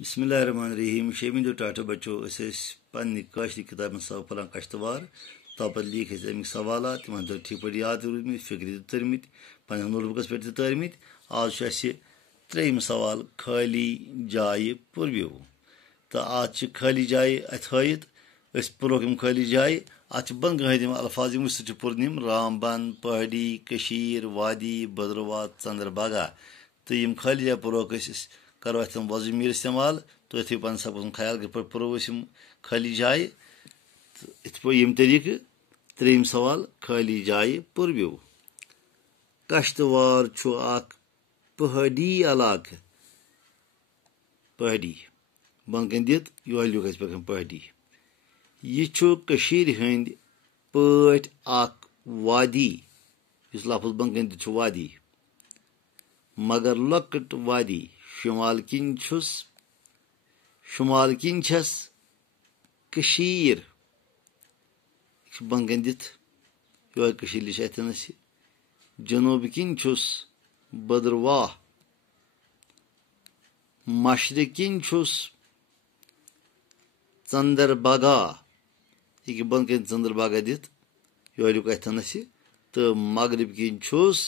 बिस्मिल्लाहिर्रहमानिर्रहीम शेमी दो टाटा बच्चो पन्नी काशरी किताब में सौ फलां कश्तवार तप लिख अमिक सवाल तम ठीक पे याद रूदमित फिक्र तरमित पे नोटबुकस पे तरमित आज त्रेम सवाल खाली जाय पुरव्यू तो आज खाली जाय अत पुरम खाली जाय अत बन गम अल्फाज सह पुरनिम रामबन पहाड़ी कशीर वादी बदरवा चंद्रबागा तो यम खाली जाय पुरोक करो अत वज़मीर इस्तेमाल तो इत पन सबक ख्याल पुरो खाली जाय इत यम तरीक त्रेम सवाल खाली जाय पुरव्यू कश्तवार पहाड़ी इलाक पहाड़ी बन कन दित यह लिख पे पहाड़ी यह हंद पट वादी इस लफ्ज बन कन दित वादी मगर लकट वादी शुमाल किन छस कशीर बन कन दित यह लिख अथनस जनूब किन छुस बदरवाह मशरक किन छुस चंद्रबागा यह बन कन चंद्रबागा दित यह लिख अथनस तो मगरब किन छुस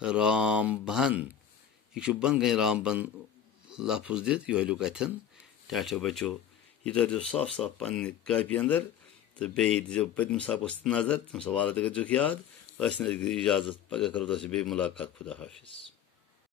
रामबन यह बन कन रामबन लफ्ज दित यह लिख अथन टाटो बच्चो यह तो साफ साफ पन्ने कापी अंदर तो बे पतम सबक नजर तम सवाल तक याद इजाजत पगह करो बे मुलाकात खुदा हाफिज।